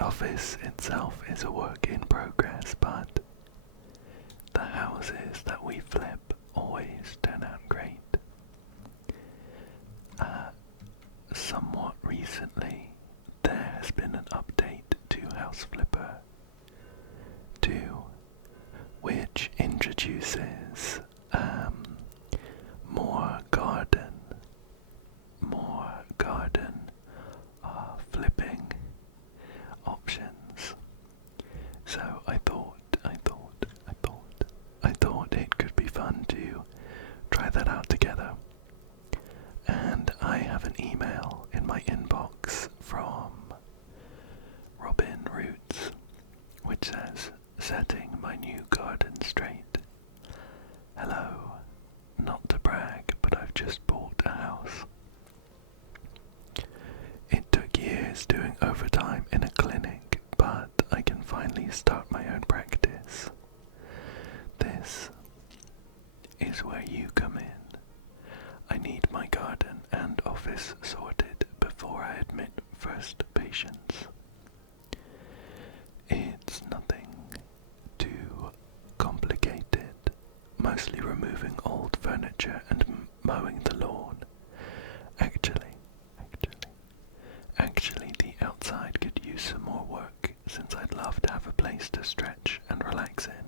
office itself is a work in progress, but the houses that we flip always turn out great. Somewhat recently, there has been an update to House Flipper 2, which introduces more garden flipping options. So I thought it could be fun to try that out together. And I have an email in my inbox from Robin Roots, which says, "Setting my new garden straight. Hello, not to brag, but I've just bought a house. It took years doing overtime in a clinic, but I can finally start my own practice. This is where you come in. I need my garden and office sorted before I admit first patients. It's nothing too complicated, mostly removing old furniture and mowing the lawn. Actually, the outside could use some more work, since I'd love to have a place to stretch and relax in,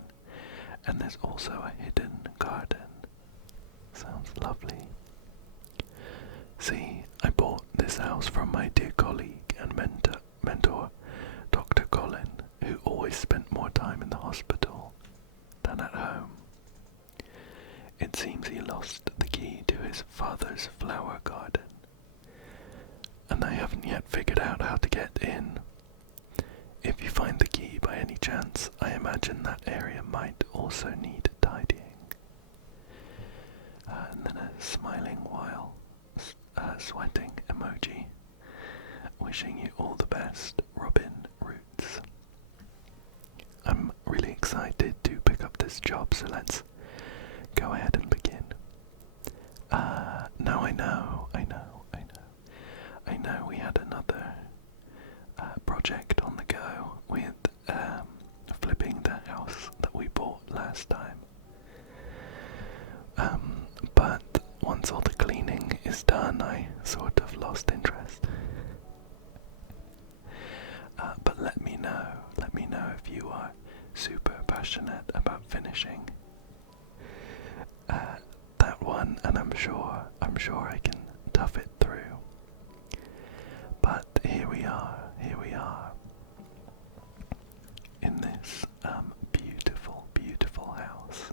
and there's also a hidden garden. Sounds lovely. See, I bought this house from my dear colleague and mentor, Dr. Colin, who always spent more time in the hospital than at home. It seems he lost the key to his father's flower garden, and I haven't yet figured out how to get in. If you find the key by any chance, I imagine that area might also need tidying." And then a smiling while sweating emoji. "Wishing you all the best, Robin Roots." I'm really excited to pick up this job, so let's go ahead and begin. Now I know we had another project on the go with flipping the house that we bought last time. But once all the cleaning is done, I sort of lost interest. But let me know if you are super passionate about finishing that one, and I'm sure I can tough it through. But here we are in this beautiful house.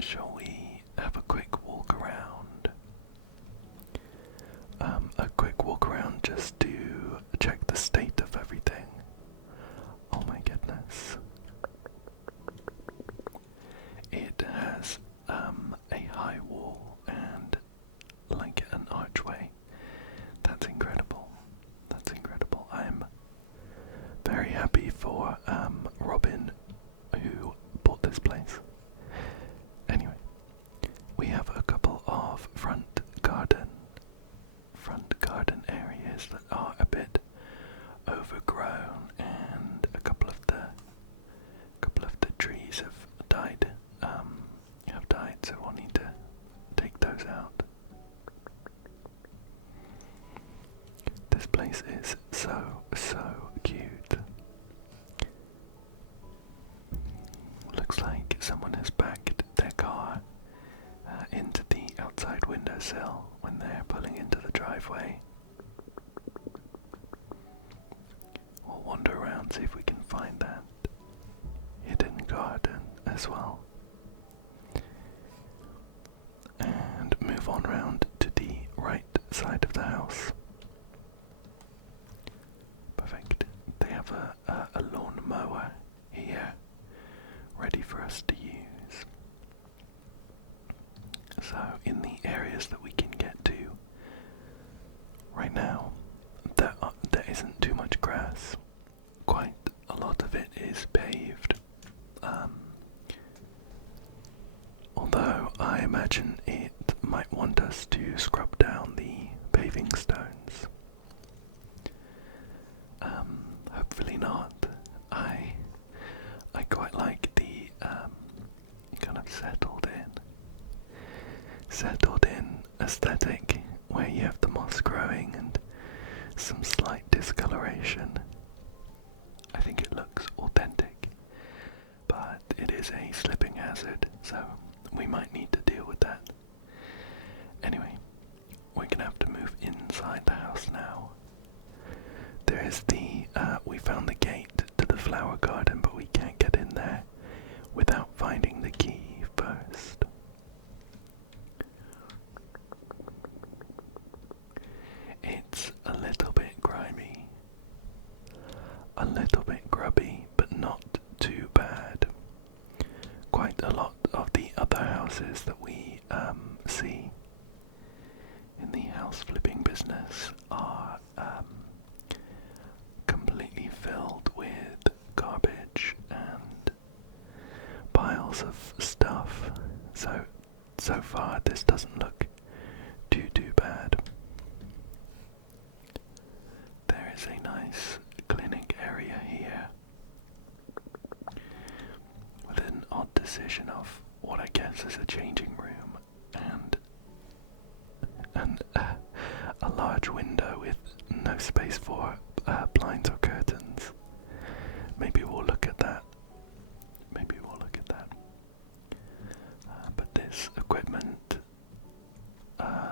Shall we have a quick walk around? Just to check the state of everything. Oh my goodness. It has a high wall and like an archway. That's incredible. I'm very happy for Robin, who bought this place. Anyway, we have a couple of front garden areas that are a bit overgrown, and a couple of the trees have died. So we'll need to take those out. This place is so cute. Looks like someone has backed their car into the outside windowsill when they're pulling into the driveway. We'll wander around, see if we can find that hidden garden as well. And move on round to the right side of the house. Perfect. They have a lawn mower here, ready for us to use. So in the areas that we can get to right now, there isn't too much grass. Quite a lot of it is paved. Although I imagine it might want us to scrub down the paving stones. settled in aesthetic where you have the moss growing and some slight discoloration. I think it looks authentic, but it is a slipping hazard, so we might need to deal with that. Anyway, we're gonna have to move inside the house now. There is we found the gate to the flower garden, but we can't get in there without finding the key first. It's a little bit grimy, a little bit grubby, but not too bad. Quite a lot of the other houses that we see in the house flipping business are completely filled with garbage and piles of stuff. So far this doesn't look too bad. There is a nice clinic area here with an odd decision of what I guess is a changing room and a large window with no space for blinds or curtains. Maybe we'll look at that. But this equipment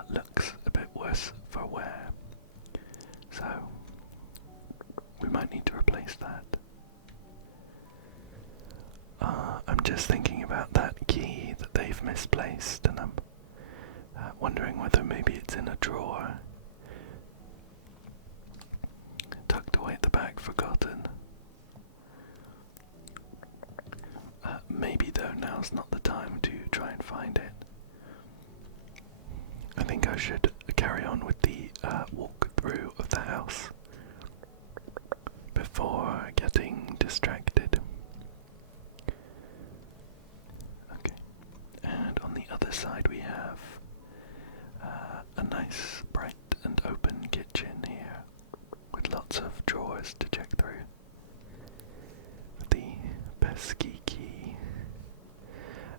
looks a bit worse for wear, so we might need to replace that. I'm just thinking about that key that they've misplaced, and I'm wondering whether maybe it's in a drawer, tucked away at the back, forgotten. Maybe though now's not the time to try and find it. I think I should carry on with the walkthrough of the house before getting distracted. Okay, and on the other side we have a nice, bright and open kitchen here with lots of drawers to check through. With the pesky key.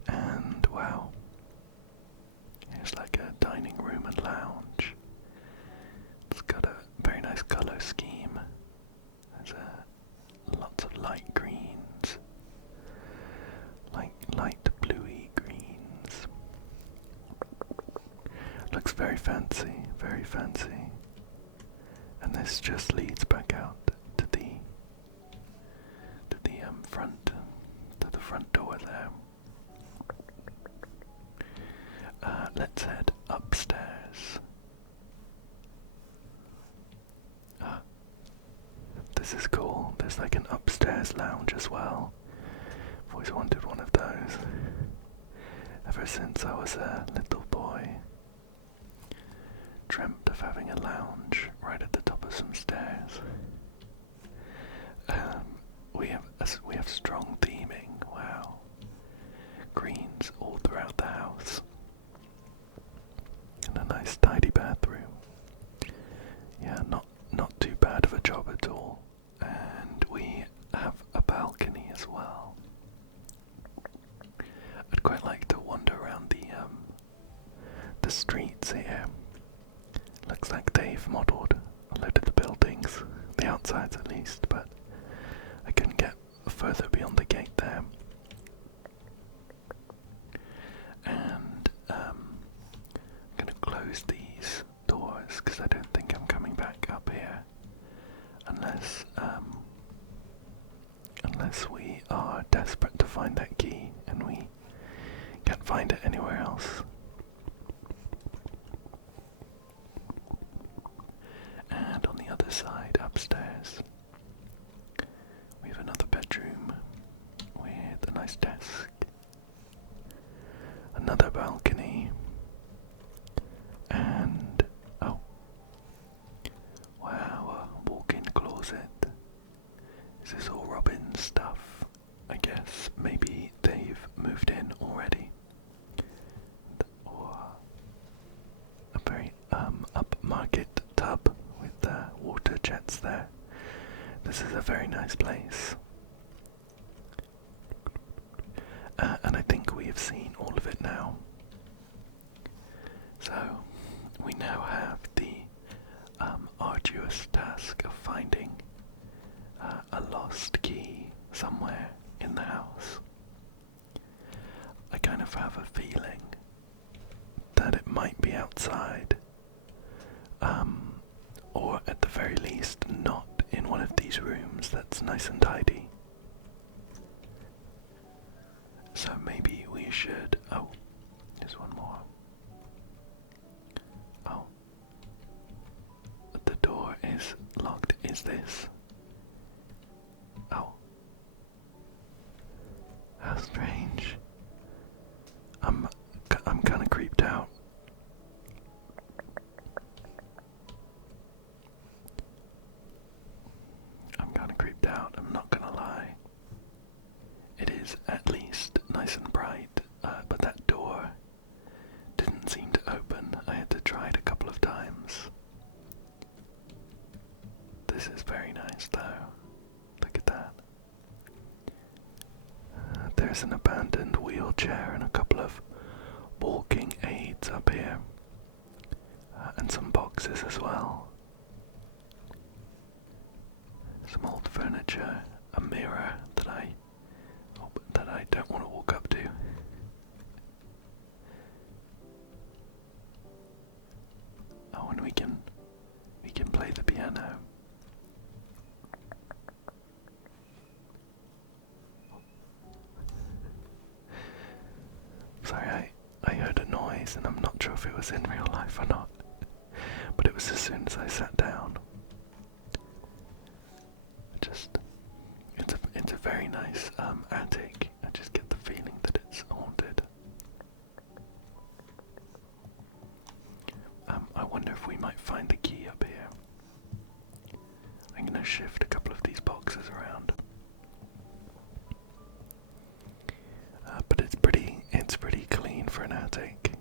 And wow, here's like a dining room and lounge. It's got a very nice colour scheme. There's lots of light greens, like light bluey greens. Looks very fancy, very fancy. And this just leads back out to the front door there. Let's head upstairs. This is cool. There's like an upstairs lounge as well. I've always wanted one of those. Ever since I was a little boy. Dreamt of having a lounge right at the top of some stairs. We have strong theming. Wow. Greens all throughout the house. And a nice tidy bathroom. Yeah, not too bad of a job at all. And we have a balcony as well. I'd quite like to wander around the streets here. Looks like they've modelled a load of the buildings, the outsides at least, but I couldn't get further beyond the gate there. And I'm gonna close these doors because I don't think I'm coming back up here unless we are desperate to find that key and we can't find it anywhere else. And on the other side, upstairs, we have another bedroom with a nice desk, another balcony, and oh, wow, a walk-in closet. Is this all Robin's stuff? I guess maybe they've moved in already. Or a very upmarket tub with water jets there. This is a very nice place. And I think we have seen all of it now. So, we now have the arduous task of finding a lost key somewhere in the house. I kind of have a feeling that it might be outside, or at the very least not in one of these rooms that's nice and tidy. So maybe we should... Oh, there's one more. Oh. The door is locked. Is this? Oh. How strange. I'm kind of creeped out. I'm not gonna lie. It is at least nice and bright, but that door didn't seem to open. I had to try it a couple of times. This is very nice though. Look at that. There's an abandoned wheelchair and a couple of walking aids up here, and some boxes as well. Some old furniture, a mirror that I don't want to walk up to. Oh, and we can play the piano. Sorry, I heard a noise and I'm not sure if it was in real life or not, but it was as soon as I sat down. It's a very nice attic. I just get the feeling that it's haunted. I wonder if we might find the key up here. I'm gonna shift a couple of these boxes around. But it's pretty clean for an attic.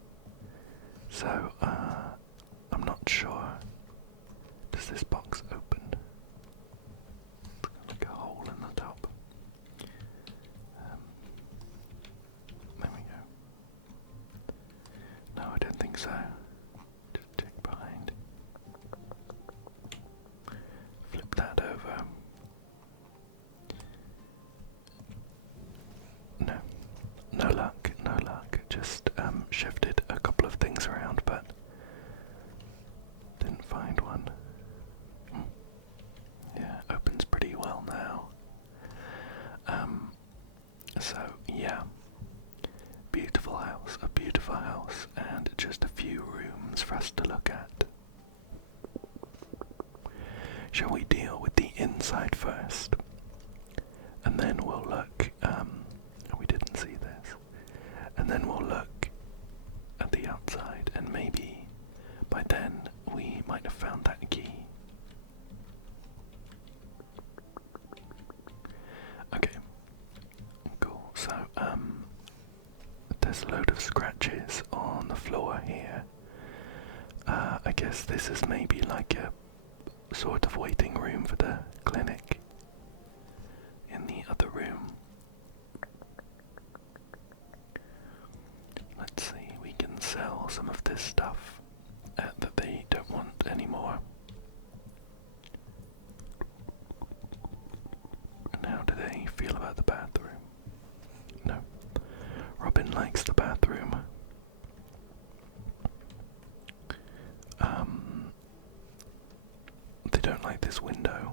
So I'm not sure. Does this box open? Like a hole in the top. There we go. No, I don't think so. Just check behind. Flip that over. No. No luck, no luck. Just shifted a couple of things around, but didn't find one. Yeah, opens pretty well now. So yeah, a beautiful house, and just a few rooms for us to look at. Shall we deal with the inside first? And then we'll look, we didn't see this. And then we'll look at the outside, and maybe by then we might have found that key. Okay, cool. So, there's a load of scratches on the floor here. I guess this is maybe like a sort of waiting room for the clinic. In the other room, let's see, we can sell some of this stuff that they don't want anymore. And how do they feel about the bathroom? No. Robin likes the bathroom. They don't like this window.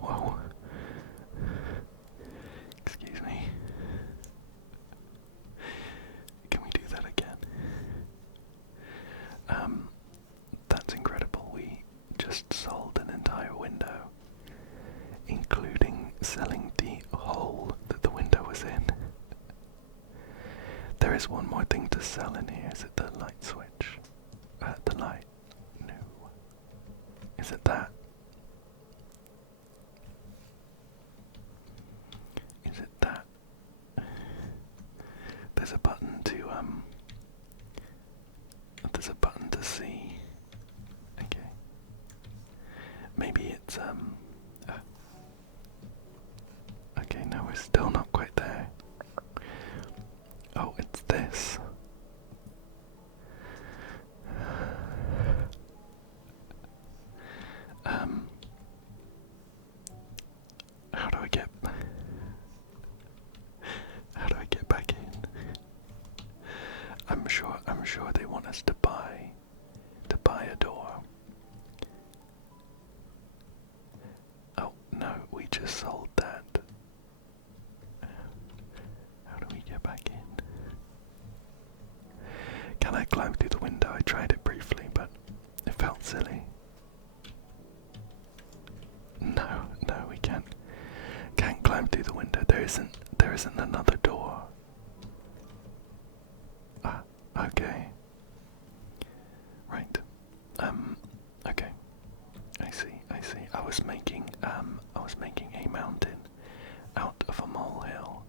Whoa. Excuse me. Can we do that again? That's incredible. We just sold an entire window, including selling the hole that the window was in. There is one more thing to sell in here. Is it the light switch? The light? No. Is it that? Is it that? There's a button to see. Okay. Maybe it's okay, no, we're still not quite there. Oh, it's this. fire door. Oh no, we just sold that. How do we get back in? Can I climb through the window? I tried it briefly, but it felt silly. No, we can't climb through the window. There isn't another door. Ah, okay. Right. Okay. I see. I was making a mountain out of a molehill.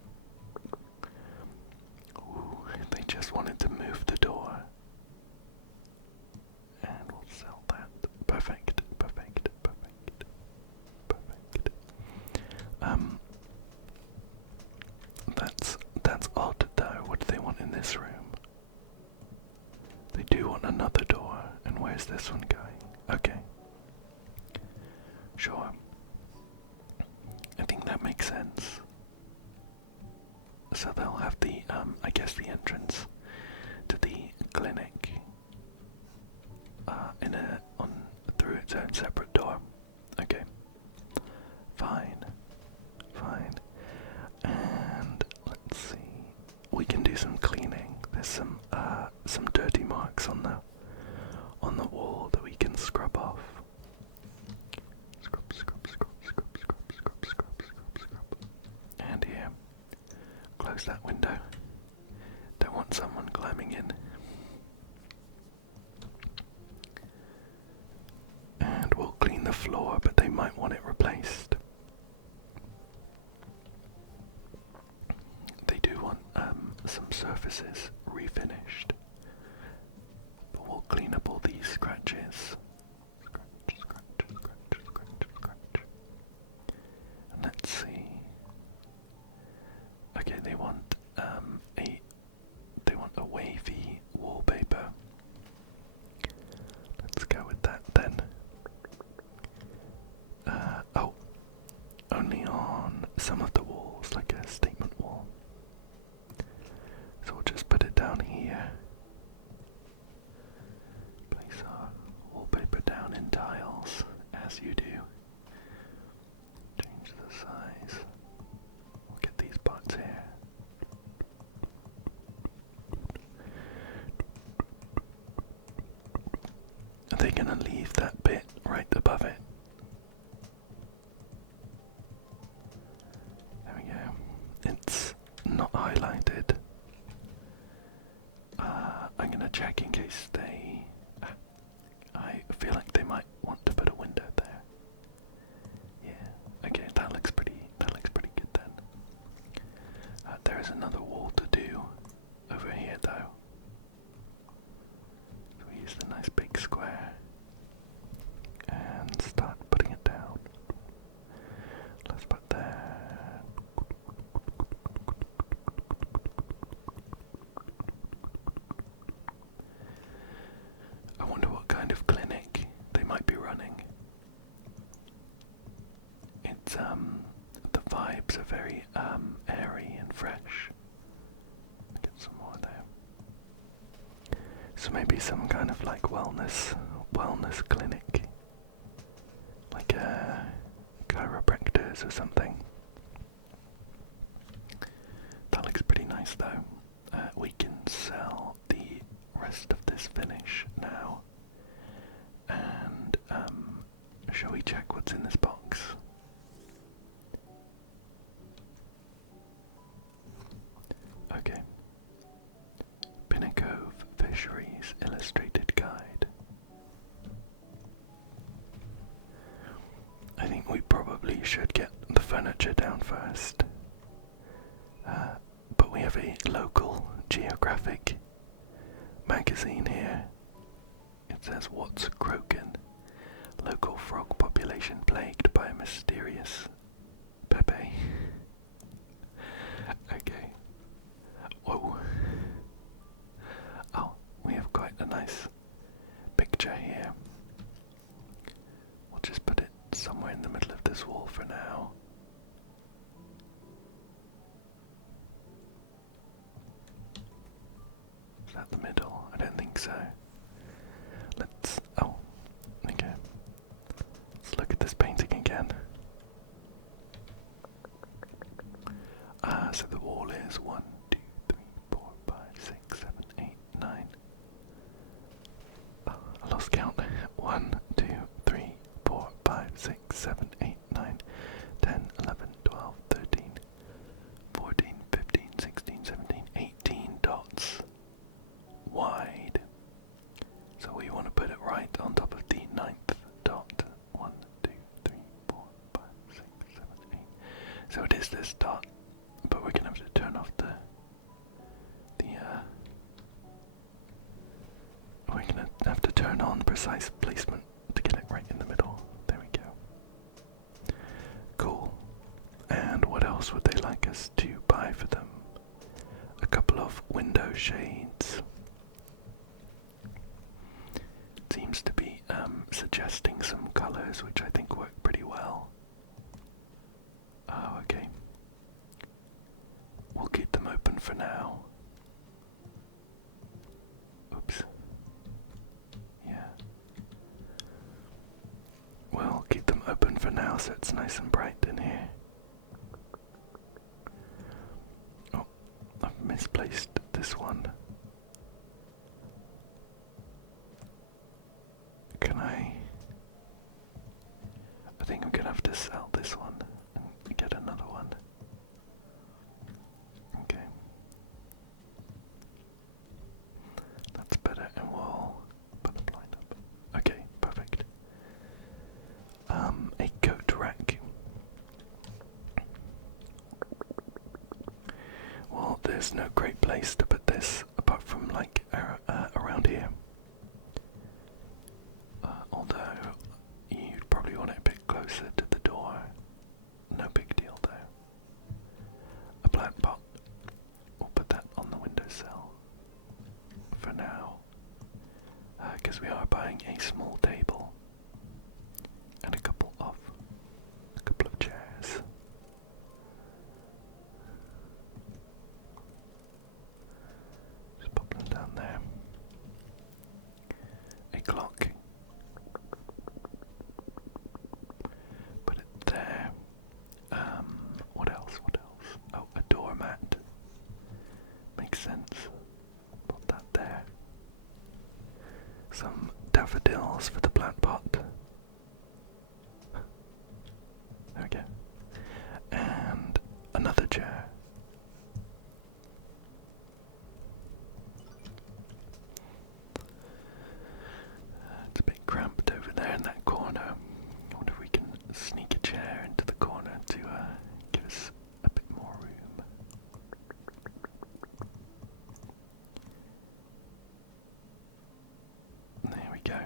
Ooh, they just wanted to move the door. And we'll sell that. Perfect. That's odd though. What do they want in this room? They do want another door. And where's this one going? Okay. Sure. I think that makes sense. So they'll have the, I guess the entrance to the clinic through its own separate door. Okay. Fine. And let's see. We can do some cleaning. There's some dirty marks on the wall that we can scrub off. Scrub. And here. Close that window. Don't want someone climbing in. And we'll clean the floor, but they might want it replaced. They do want some surfaces refinished. But we'll clean up all these scratches. Scratch. And let's see. Okay, they want a wavy wallpaper. Let's go with that then. Oh, only on some of the walls, like a statement wall. So we'll just put it down here. Place our wallpaper down in tiles, as you do. Change the size. We'll get these parts here. Are they gonna leave that bit right above it? There we go. It's not highlighted. I'm gonna check in case they... I feel like they might want to put a window there. Yeah, okay, that looks pretty good then. There is another wall to do over here though. So we use the nice big square and start putting it down. Let's put that. I wonder what kind of clinic they might be running. It's the vibes are very airy and fresh. Get some more there. So maybe some kind of like wellness clinic, like chiropractors or something. That looks pretty nice though. We can sell the rest of this finish now. And shall we check what's in this box? Okay. Pinnacove Fisheries Illustrated Guide. I think we probably should get the furniture down first. But we have a local geographic magazine here. It says, "What's Croaking? Local frog population plagued by a mysterious Pepe." Okay. Whoa. Oh, we have quite a nice picture here. We'll just put it somewhere in the middle of this wall for now. Is that the middle? I don't think so. Let's... oh, lost count. 1, 2, 3, 4, 5, 6, 7, 8, 9, 10, 11, 12, 13, 14, 15, 16, 17, 18 dots wide. So we want to put it right on top of the ninth dot. 1, 2, 3, 4, 5, 6, 7, 8. So it is this dot, but we're gonna have to turn off we're gonna have to turn on precise placement to get it right in the middle. There we go. Cool. And what else would they like us to buy for them? A couple of window shades. Seems to be suggesting some colors which I think work pretty well. Oh, okay. We'll keep them open for now. Oops. Yeah. We'll keep them open for now so it's nice and bright in here. Oh, I've misplaced this one. Can I think I'm gonna have to sell this one and get another one. Okay. That's better, and we'll put the blind up. Okay, perfect. A coat rack. Well, there's no great place to put this apart from like around here. Although you'd probably want it a bit closer to the door. No big deal though. A plant pot. We'll put that on the windowsill for now, because we are buying a small table and a couple of chairs. Just pop them down there. A clock. Put it there. What else? Oh, a doormat. Makes sense. Put that there. Some daffodils for the plant pot. There we go. And another chair. It's a bit cramped over there in that corner. I wonder if we can sneak a chair into the corner to give us a bit more room. There we go.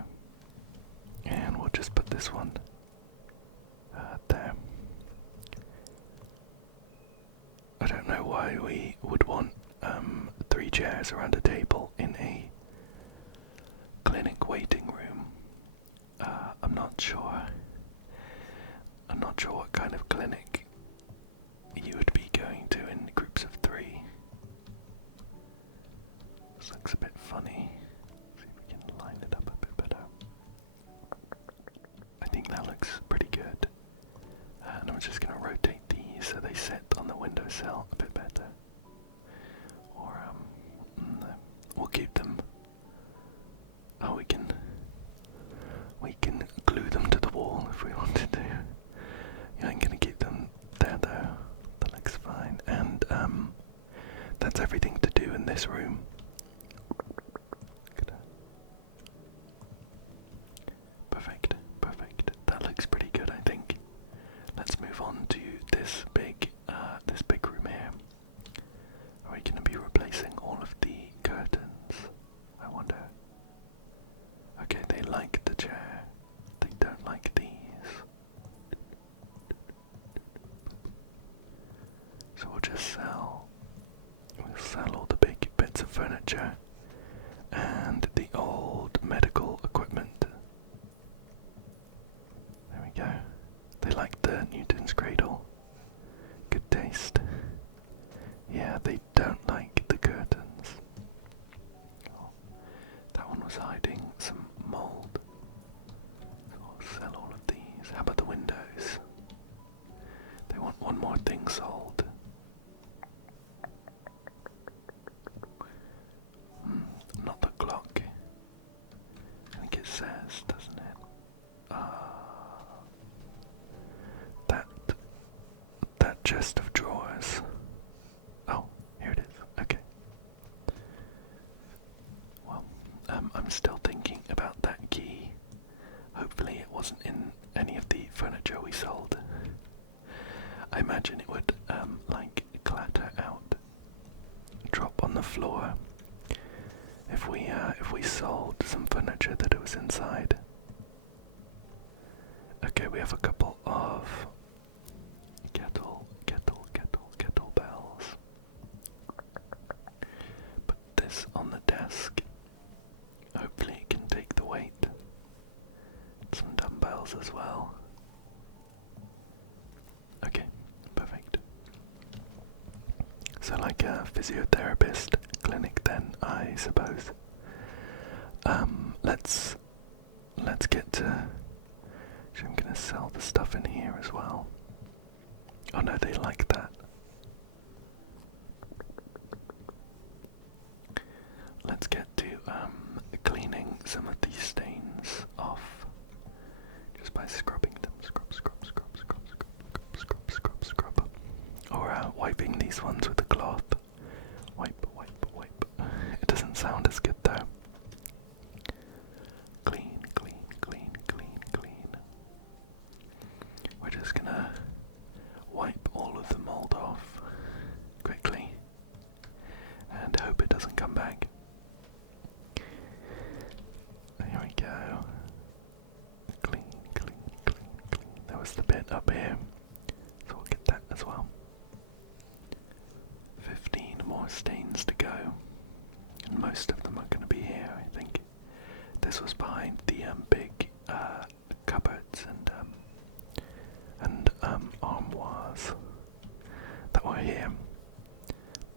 And we'll just put this one there. I don't know why we would want 3 chairs around a table in a clinic waiting room. I'm not sure. I'm not sure what kind of clinic you would be going to in groups of 3. This looks a bit funny. See if we can line it up a bit better. I think that looks pretty good. And I'm just going to rotate these so they sit on the windowsill a bit better. Or we'll keep them. Oh, we can glue them to the wall if we wanted to. Yeah, I'm gonna keep them there though. That looks fine. And that's everything to do in this room. Perfect. That looks pretty good, I think. Let's move on to this big room here. Are we gonna be replacing all of the curtains? I wonder. Okay, they like the chair. They don't like these. So we'll sell all the big bits of furniture and the old medical equipment. There we go. They like the Newton's cradle. Good taste. Yeah, they don't like the curtains. Oh, that one was hiding some mold. So I'll sell all of these. How about the windows? They want one more thing sold. says, doesn't it? That chest of drawers. Oh, here it is. Okay. Well, I'm still thinking about that key. Hopefully it wasn't in any of the furniture we sold. I imagine it would, like, clatter out, drop on the floor if we sold some furniture that it was inside. Okay, we have a couple of kettle bells. Put this on the desk. Hopefully it can take the weight. Some dumbbells as well. Okay, perfect. So like a physiotherapist clinic then, I suppose. Let's get to... I'm gonna sell the stuff in here as well. Oh no, they like that. Let's get to cleaning some of these stains off just by scrubbing them. Scrub. Or wiping these ones with a cloth. Wipe. It doesn't sound as good though. Clean. We're just gonna wipe all of the mold off quickly and hope it doesn't come back. There we go. Clean. There was the bit up here, so we'll get that as well. 15 more stains to go, and most of them are going to be here, I think. This was behind the big cupboards and armoires that were here.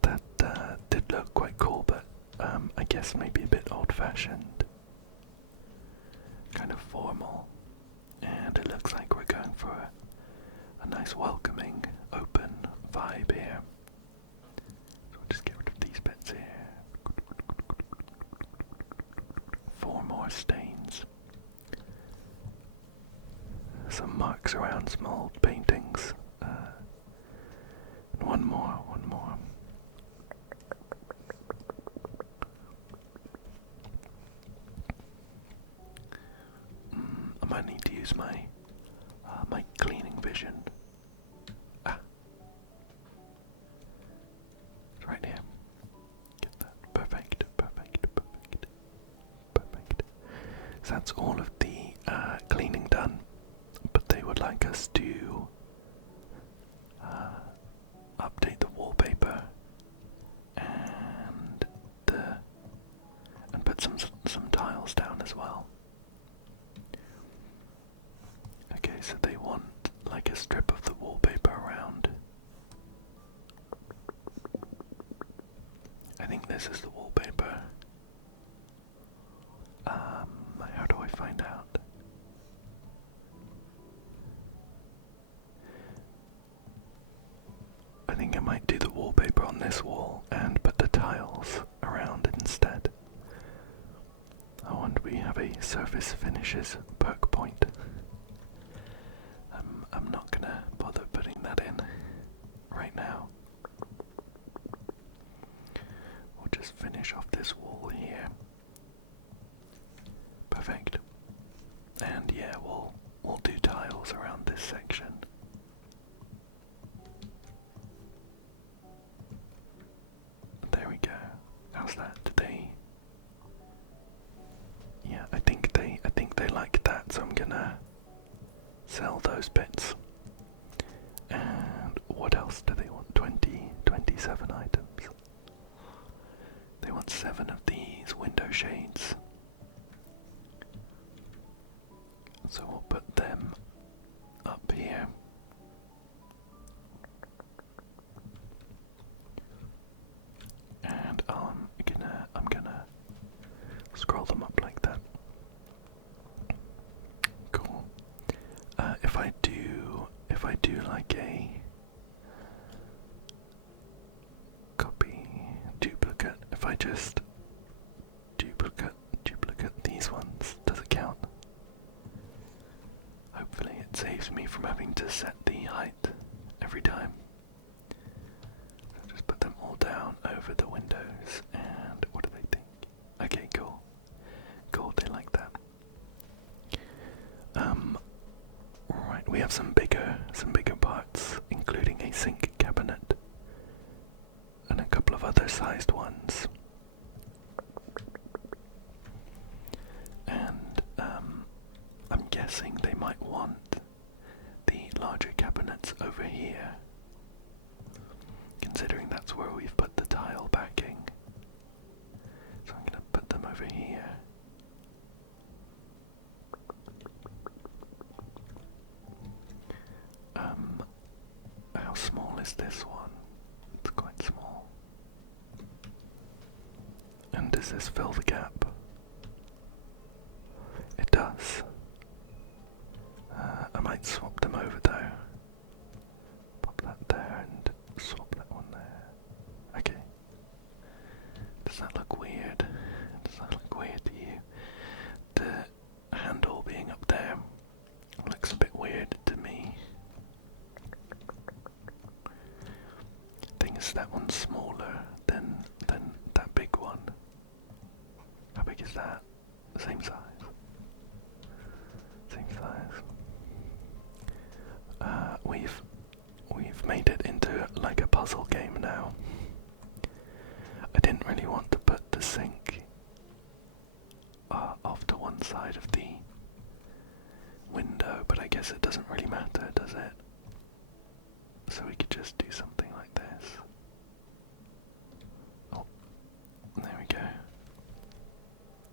That did look quite cool, but I guess maybe a bit old-fashioned, kind of formal, and it looks like we're going for a nice welcoming, open vibe here. So we'll just get rid of these bits here. 4 more stains. Some marks around some old paintings. And one more. I might need to use my cleaning vision. It's right here. Get that. Perfect. So that's all of the cleaning done, but they would like us to update the wallpaper and put some tiles down as well. Okay, so they want like a strip of the wallpaper around. I think this is the wallpaper. How do I find out? I think I might do the wallpaper on this wall and put the tiles around instead. Oh, and we have a surface finishes perk point. I'm not gonna bother putting that in right now. We'll just finish off this wall here. Perfect. And yeah, we'll do tiles around this section. There we go. How's that? Yeah, I think they like that, so I'm gonna sell those bits. And what else do they want? 27 items. They want 7 of these window shades. So we'll put them up here. And I'm gonna scroll them up like that. Cool. If I do like a copy duplicate, if I just duplicate these ones, does it count? to set the height every time. So just put them all down over the windows, and what do they think? Okay, cool. Cool, they like that. Right, we have some bigger parts, including a sink cabinet and a couple of other sized ones. And I'm guessing they might want the larger cabinets over here, considering that's where we've put the tile backing. So I'm going to put them over here. How small is this one? It's quite small. And does this fill the gap? It does. I might swap them over though. Pop that there and swap that one there. Okay. Does that look weird? Does that look weird to you? The handle being up there looks a bit weird to me. Thing is, that one's smaller than that big one. How big is that? Same size. Same size. We've made it into like a puzzle game now. I didn't really want to put the sink off to one side of the window, but I guess it doesn't really matter, does it? So we could just do something like this. Oh, there we go.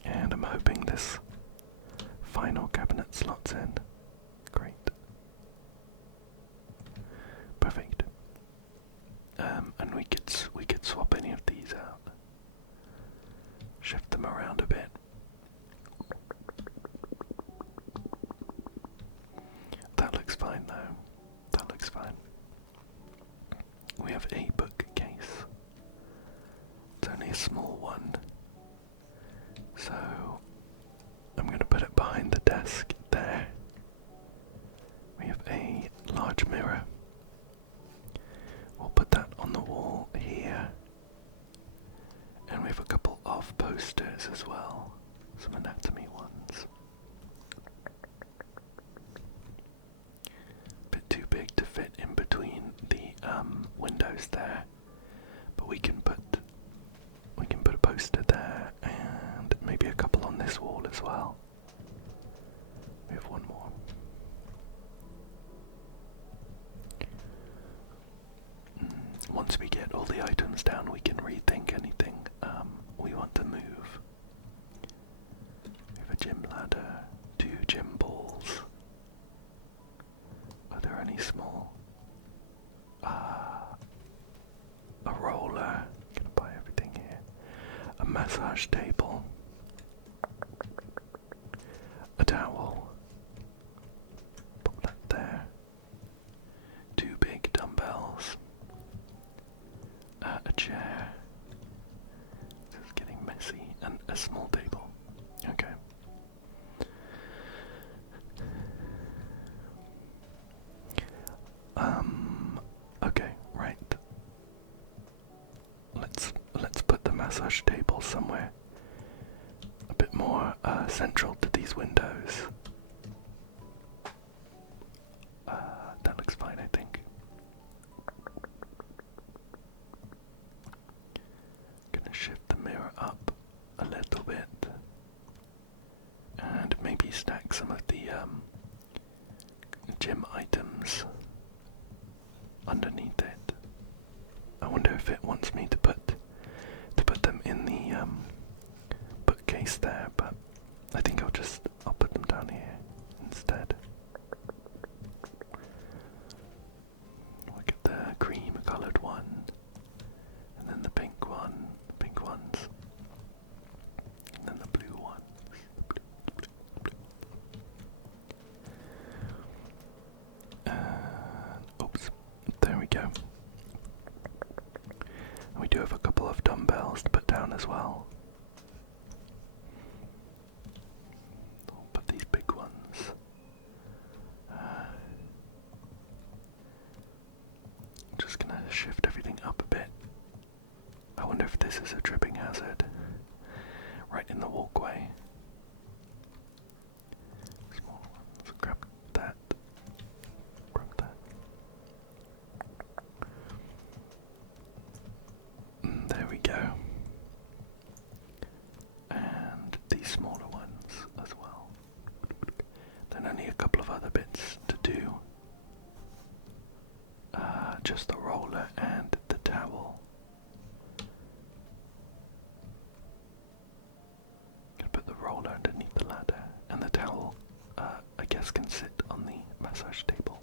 And I'm hoping this final cabinet slots in. Great. Perfect. And we could swap any of these out. Shift them around a bit. That looks fine though. That looks fine. We have a bookcase. It's only a small one. So I'm going to put it behind the desk there. We have a large mirror. We'll put that on the wall here. And we have a couple of posters as well. Some anatomy ones. Bit too big to fit in between the windows there. But we can put a poster there and maybe a couple on this wall as well. We have one more. Once we get all the items down, we can rethink anything we want to move. We have a gym ladder, 2 gym balls. Are there any small? A roller. Gonna buy everything here. A massage table. A towel. Pop that there. 2 big dumbbells. A chair. This is getting messy. And a small table. Okay. Okay, right. Let's put the massage table somewhere a bit more central to these windows. That looks fine, I think. Gonna shift the mirror up a little bit and maybe stack some of the gym items underneath it. I wonder if it wants me to put them in the bookcase there, but I think I'll put them down here instead. Look at the cream coloured one, and then the pink one, the pink ones, and then the blue ones. Oops, there we go. And we do have a couple of dumbbells to put down as well. bits to do. Just the roller and the towel. Gonna put the roller underneath the ladder, and the towel, I guess, can sit on the massage table.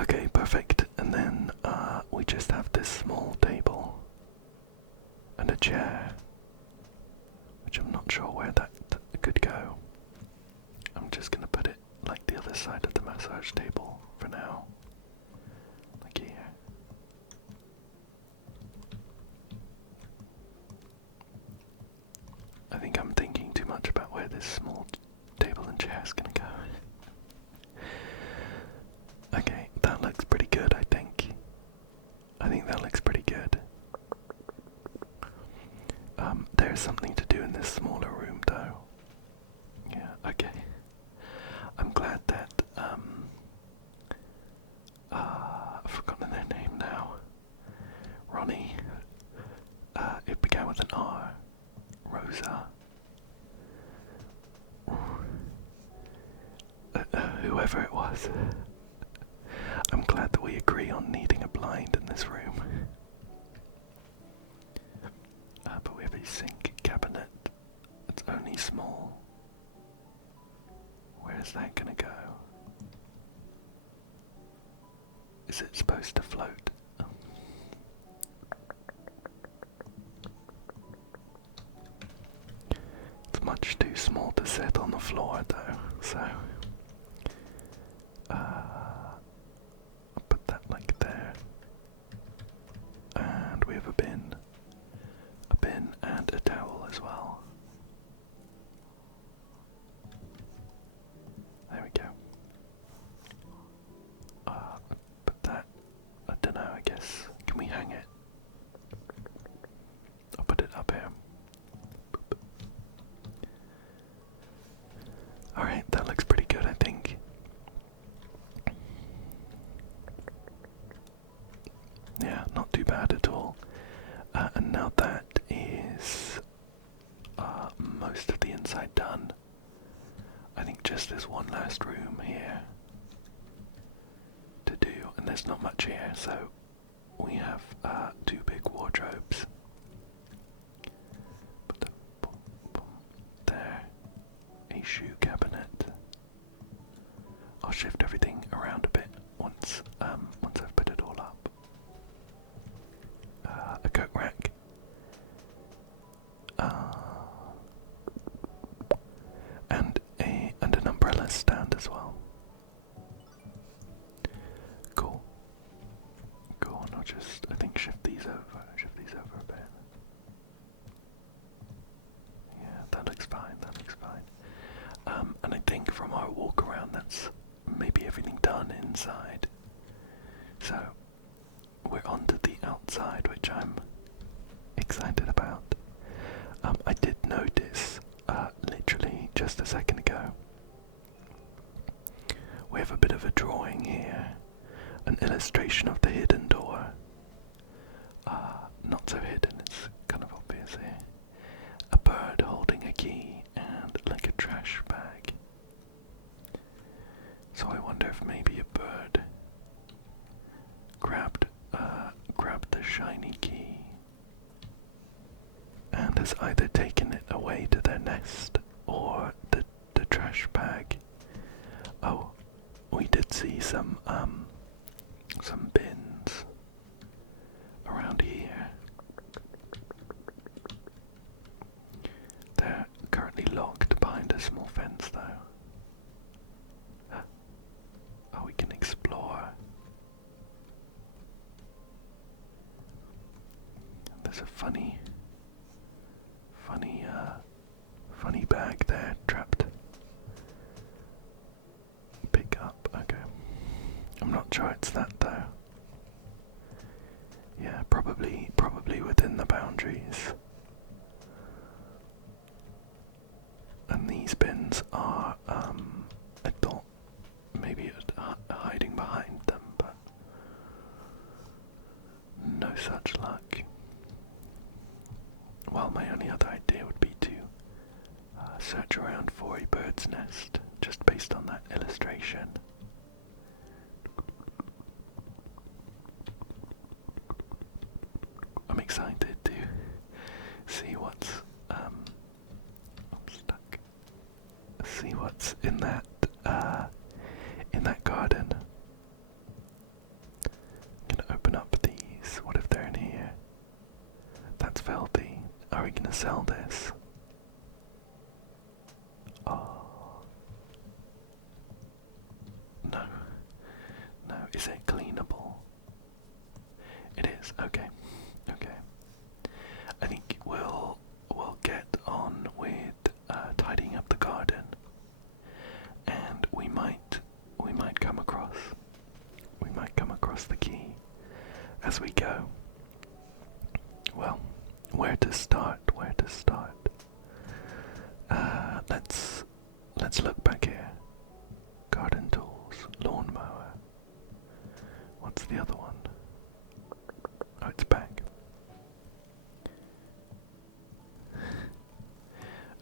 Okay, perfect. And then we just have this small table and a chair, which I'm not sure where that could go. I'm just gonna put it like the other side of the massage table for now. Like here. I think I'm thinking too much about where this small table and chair is gonna go. Okay, that looks pretty good, I think. I think that looks pretty good. There's something to do in this smaller room though. Yeah, okay. I'm glad that, I've forgotten their name now. Ronnie. It began with an R. Rosa. Whoever it was. I'm glad that we agree on needing a blind in this room. But we have a sink cabinet. It's only small. Where is that gonna go? Is it supposed to float? It's much too small to sit on the floor though, so I'll put that like there. And we have a bin and a towel as well. There we go. Put that, I don't know, I guess, can we hang it? I'll put it up here. Alright, that looks pretty good, I think. Yeah, not too bad at all. And now that is most of the inside done. I think just this one last room here to do, and there's not much here, so we have two big wardrobes. There, a shoe cabinet. I'll shift everything around a bit once I've put it all up. A coat rack. And an umbrella stand as well. Cool. Cool, and I'll just, I think, shift these over a bit. Yeah, that looks fine, and I think from our walk around that's maybe everything done inside. So, we're on to the outside, which I'm excited about. I did notice, literally just a second ago, we have a bit of a drawing here, an illustration of the hidden door. Not so hidden, it's kind of obvious here. A bird holding a key and like a trash bag. So I wonder if maybe a bird grabbed the shiny key and has either taken it away to their nest or the trash bag. Oh, we did see some bins around here. They're currently locked behind a small fence though. Oh, we can explore. There's a funny bag there trapped. Pick up, okay. I'm not sure it's that though. Yeah, probably within the boundaries. And these bins are, I thought maybe hiding behind them, but no such luck. Well, my only other idea would be to search around for a bird's nest just based on that illustration. I'm excited to see what's I'm stuck. See what's in that garden. I'm gonna open up these. What if they're in here? That's filthy. Are we gonna sell this? Oh no. No, is it cleanable? It is, okay. Okay. I think we'll get on with tidying up the garden, and we might come across the key as we go. Well, where to start? Let's look back here. Garden tools, lawnmower. What's the other one? Oh, it's back.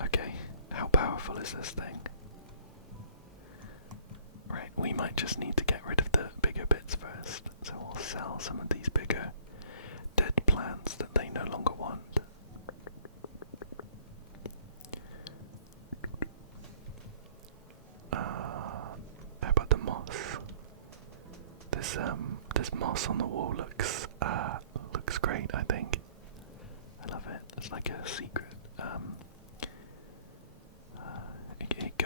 Okay, how powerful is this thing? Right, we might just need to get rid of the bigger bits first, so we'll sell some of these bigger dead plants that they no longer want. How about the moss? This moss on the wall looks great, I think. I love it. It's like a secret. It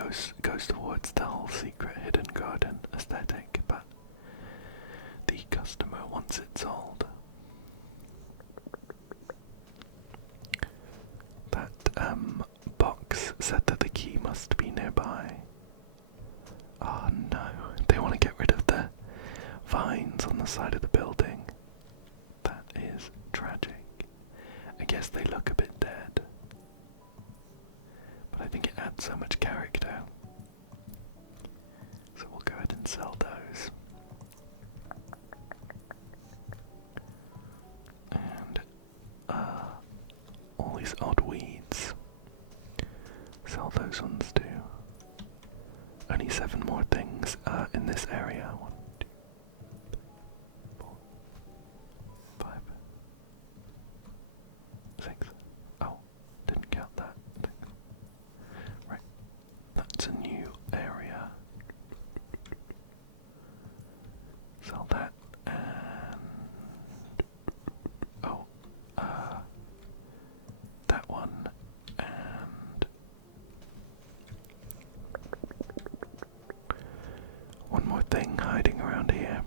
goes towards the whole secret hidden garden aesthetic, but the customer wants it sold. That box said that the key must be nearby. Oh no, they want to get rid of the vines on the side of the building. That is tragic. I guess they look a bit dead, but I think it adds so much character. So we'll go ahead and sell those. And all these odd weeds. Sell those ones too. Only 7 more things in this area. 1, 2, 3, 4, 5, 6. Oh, didn't count that. Right, that's a new area. Sell that and that one and one more thing hiding around here.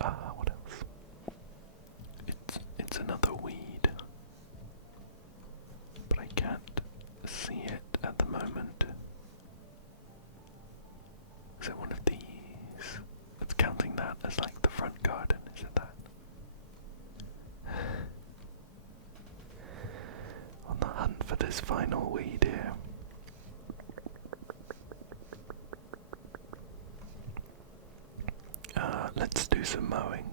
What else? It's another weed, but I can't see it at the moment. Is it one of these? It's counting that as like the front garden, is it that? On the hunt for this final weed here. Let's do some mowing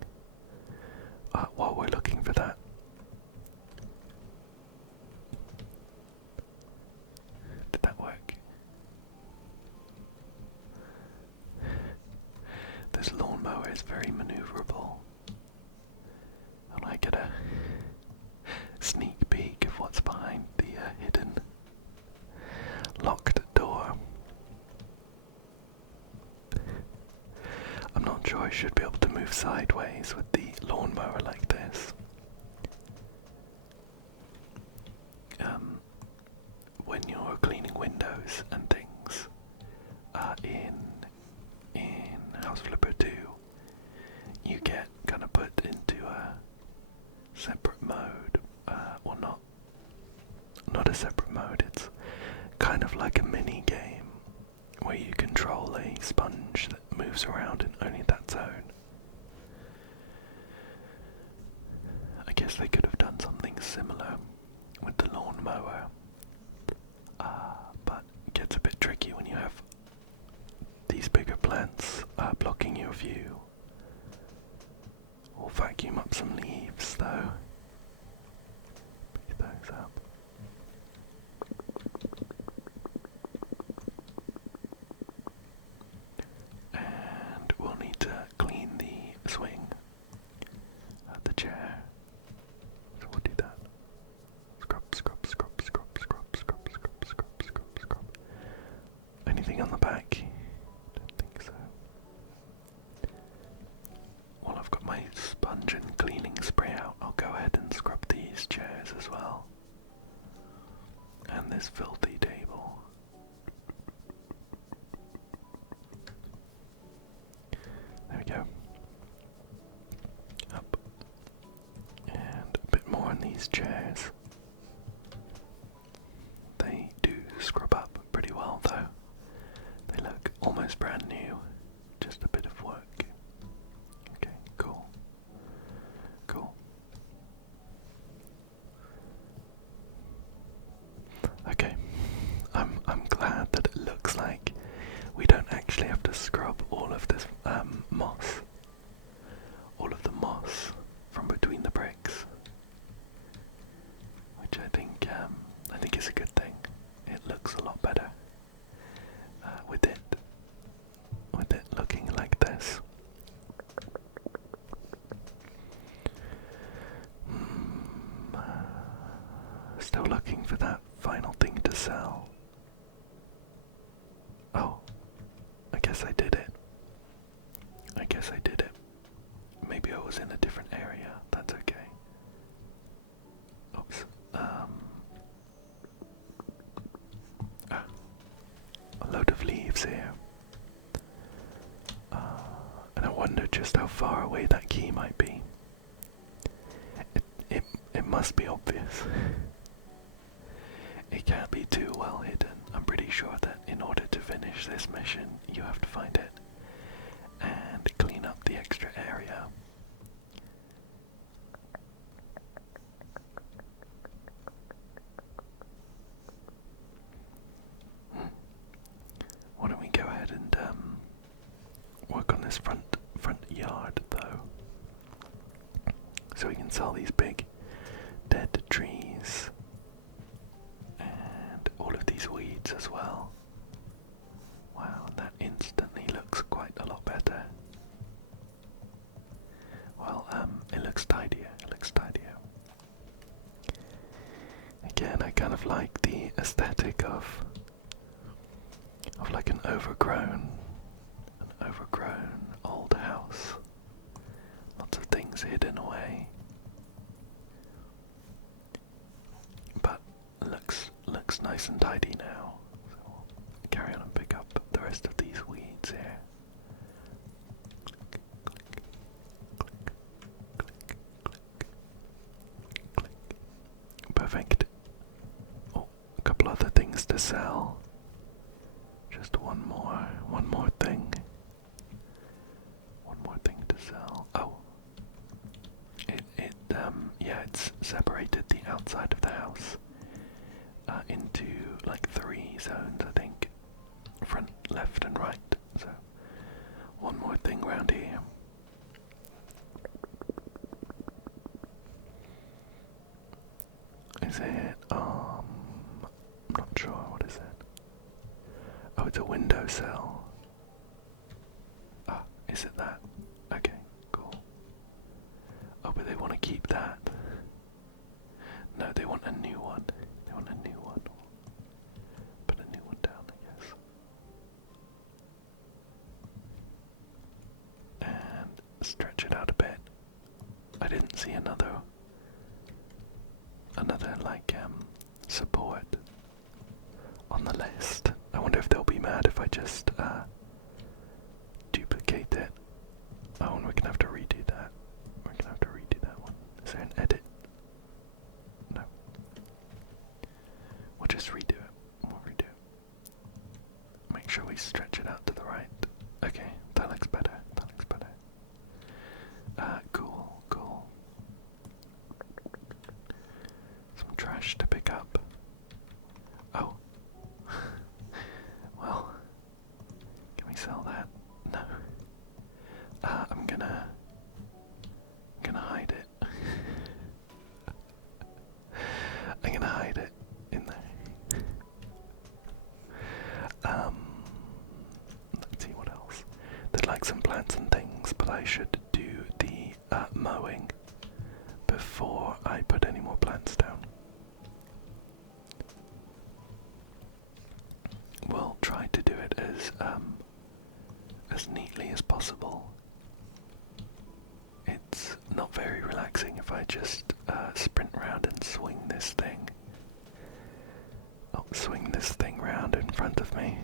while we're looking for that. Did that work? This lawnmower is very maneuverable. And I get a sneak peek of what's behind the hidden locked door. I'm not sure I should be able to move sideways with the lawnmower like this. When you're cleaning windows and things in House Flipper 2, you get kind of put into a separate mode, or not a separate mode. It's kind of like a mini game where you control a sponge that moves around in only that zone. I guess they could have done something similar with the lawnmower, but it gets a bit tricky when you have these bigger plants blocking your view. We'll vacuum up some leaves though. Pick those up. this filthy table. There we go. Up. And a bit more on these chairs. They do scrub up pretty well though. They look almost brand new. Just a bit of work. Okay, cool. Cool. Okay. I'm glad that it looks like we don't actually have to scrub all of this moss. All of the moss from between the bricks. Which I think is a good thing. It looks a lot better with it looking like this. Still looking for that final thing to sell. Oh, I guess I did it. Maybe I was in a different area. That's okay. Oops. A load of leaves here. And I wonder just how far away that key might be. It must be obvious. It can't be too well hidden. I'm pretty sure that in order to finish this mission, you have to find it and clean up the extra area. Why don't we go ahead and work on this front yard though, so we can sell these big dead trees and all of these weeds as well. Wow, that instantly looks quite a lot better. Well, it looks tidier. Again, I kind of like the aesthetic of like an overgrown old house. Lots of things hidden away. But looks nice and tidy now. So we'll carry on and pick up the rest of these weeds here. Perfect. Oh, a couple other things to sell. Just one more thing. One more thing to sell. Oh. It's separated the outside of the house into like 3 zones, I think. Front, left and right. So one more thing around here. Is it I'm not sure, what is it? Oh, it's a window sill. Ah, is it that? Okay, cool. Oh, but they want to keep that. No, they want a new one. Put a new one down, I guess. And stretch it out a bit. I didn't see another like support on the list. I wonder if they'll be mad if I just duplicate it. Oh, and we're gonna have to redo that. One. Is there an edit? No. We'll just redo it. Make sure we stretch it out to the right. Okay, that looks better. Cool. Some trash to pick up. Oh. Well, can we sell that? No. I'm gonna hide it. I'm gonna hide it in there. Let's see what else. There's like some plants and things, but I should do the mowing before I put any more plants down. We'll try to do it as neatly as possible. It's not very relaxing if I just sprint around and swing this thing. Oh, front of me.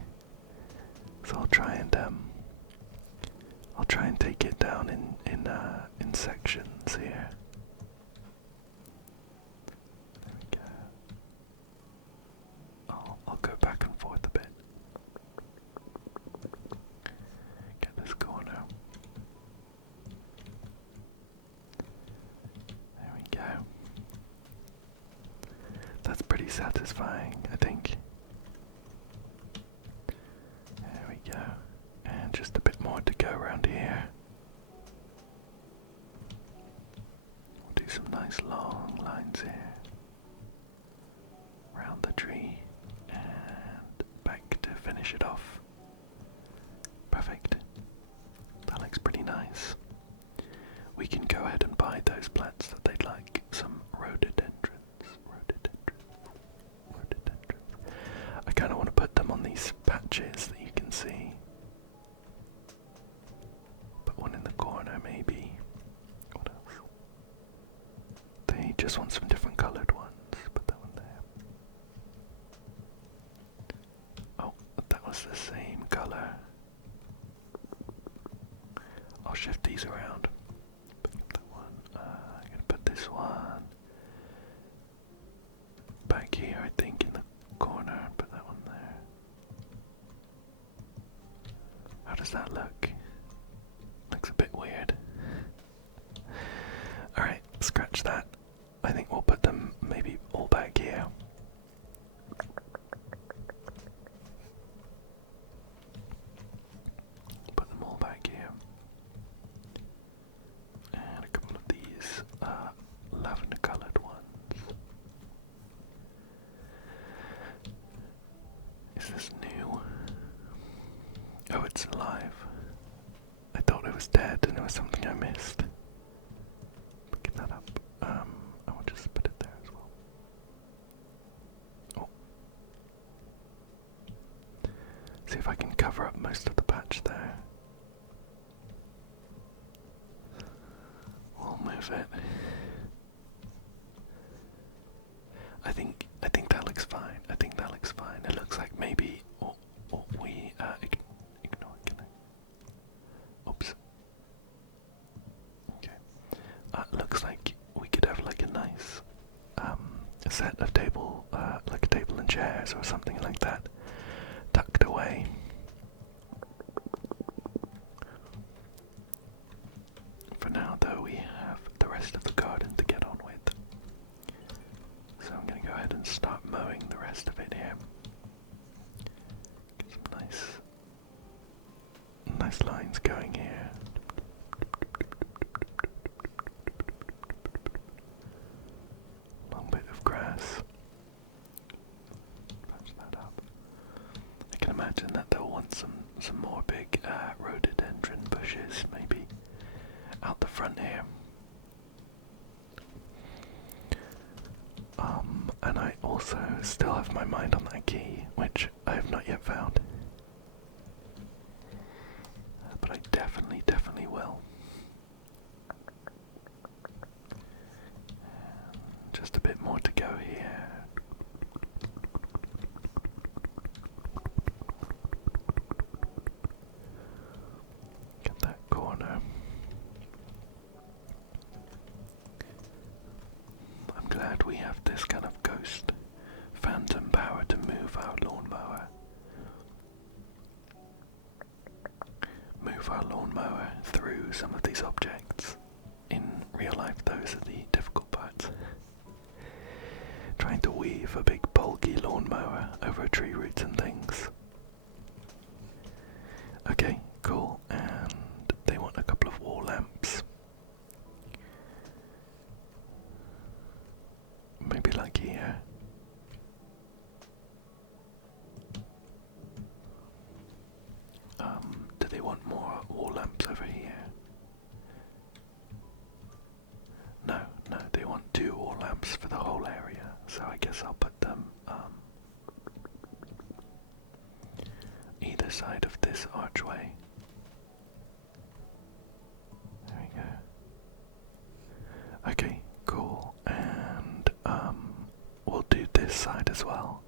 So I'll try and take it down in sections here. There we go. I'll go back and forth a bit. Get this corner. There we go. That's pretty satisfying, I think. There we go. And just a bit more to go around here. We'll do some nice long lines here. Round the tree. And back to finish it off. Perfect. That looks pretty nice. We can go ahead and buy those plants that they'd like. Some rhododendrons. I kind of want to put them on these patches that you can see. Put one in the corner, maybe. What else? They just want some different coloured ones. Put that one there. Oh, that was the same colour. I'll shift these around. Put that one. I'm gonna put this one back here, I think, in the corner. Put that one there. How does that look? Looks a bit weird. Alright, scratch that. I think we'll put them maybe all back here. Put them all back here. And a couple of these lavender coloured ones. Is this new? Oh, it's alive. I thought it was dead and it was something I missed. Picking that up. I will just put it there as well. Oh. See if I can cover up most of the patch there. We'll move it. I think that looks fine. I think that looks fine. It looks like maybe we ignore. Can I? Oops. Okay. Looks like we could have like a nice set of like a table and chairs or something like that, tucked away. For now, though, we have the rest of the garden to get on with. So I'm going to go ahead and start mowing the rest of it here. Get some nice lines going here. Long bit of grass. Patch that up. I can imagine that they'll want some more big rhododendron bushes, maybe out the front here. And I also still have my mind on that key, which I have not yet found. But I definitely will. Just a bit more to go here. Get that corner. I'm glad we have this kind of ghost phantom power to move our lawnmower. Move our lawnmower through some of these objects. In real life, those are the difficult parts. Trying to weave a big bulky lawnmower over tree roots and things. Okay, cool. And they want a couple of wall lamps. Maybe like here. Do they want more wall lamps over here? No, they want 2 wall lamps for the whole area, so I guess I'll put them either side of this archway. There we go. Okay, cool. And we'll do this side as well.